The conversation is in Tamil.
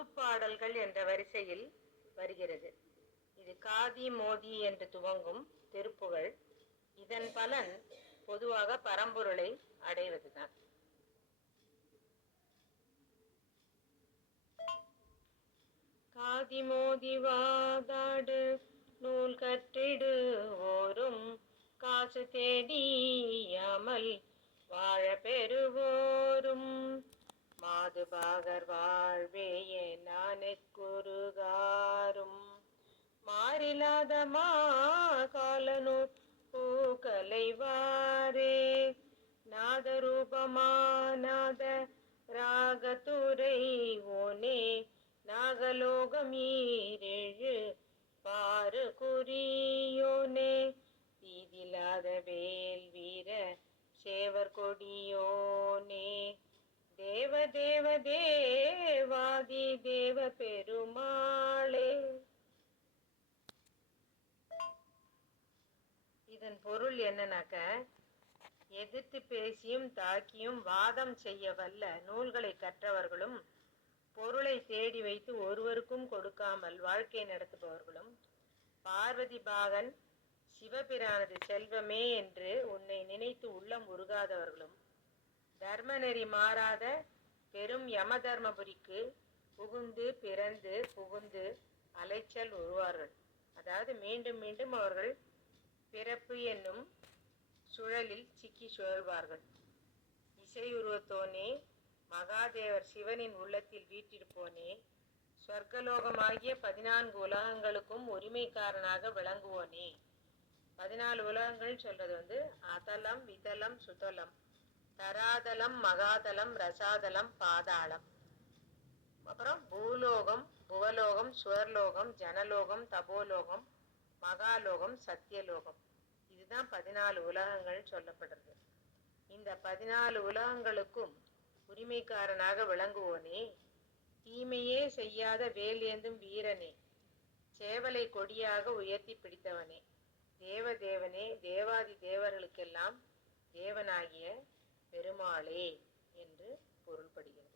புதுப்பாடல்கள் என்ற வரிசையில் வருகிறது. இது காதி மோதி என்று துவங்கும் திருப்புகழ். இதன் பலன் பொதுவாக பரம்பொருளை அடைவதுதான். காதி மோதி வாதாடு நூல் கற்றிடுவோரும் காசு தேடியாமல் வாழ பெறுவோரும் மாதுபாகர் வாழ்வேய நானெக்குருகாரும் மாறிலாத காலனூர் பூக்கலைவாரே நாதரூபமானாத ராகத்துறை ஓனே நாகலோகமீரெழு பாரு குறியோனே தீதிலாத வேல் வீர சேவர் கொடியோனே தேவ தேவ தேவாதி தேவ பெருமாளே. இதன் பொருள் என்னன்னாக்க, எதிர்த்து பேசியும் தாக்கியும் வாதம் செய்ய வல்ல நூல்களை கற்றவர்களும் பொருளை தேடி வைத்து ஒருவருக்கும் கொடுக்காமல் வாழ்க்கை நடத்துபவர்களும் பார்வதி பாகன் சிவபிரானது செல்வமே என்று உன்னை நினைத்து உள்ளம் உருகாதவர்களும் தர்மநெறி மாறாத பெரும் யம தர்மபுரிக்கு புகுந்து பிறந்து புகுந்து அலைச்சல் உருவார்கள். அதாவது மீண்டும் மீண்டும் அவர்கள் பிறப்பு என்னும் சுழலில் சிக்கி சுழல்வார்கள். இசையுருவத்தோனே, மகாதேவர் சிவனின் உள்ளத்தில் வீற்றிருப்போனே, சொர்க்கலோகமாகிய 14 உலகங்களுக்கும் உரிமைக்காரனாக விளங்குவோனே. 14 உலகங்கள் சொல்றது அதலம், விதலம், சுதலம், தராதலம், மகாதலம், ரசாதலம், பாதாளம். அப்புறம் பூலோகம், புவலோகம், சுவர்லோகம், ஜனலோகம், தபோலோகம், மகாலோகம், சத்தியலோகம். இதுதான் 14 உலகங்கள் சொல்லப்படுறது. இந்த 14 உலகங்களுக்கும் உரிமைக்காரனாக விளங்குவோனே, தீமையே செய்யாத வேல் ஏந்தும் வீரனே, சேவலை கொடியாக உயர்த்தி பிடித்தவனே, தேவதேவனே, தேவாதி தேவர்களுக்கெல்லாம் தேவனாகிய பெருமாளே என்று பொருள்படுகிறது.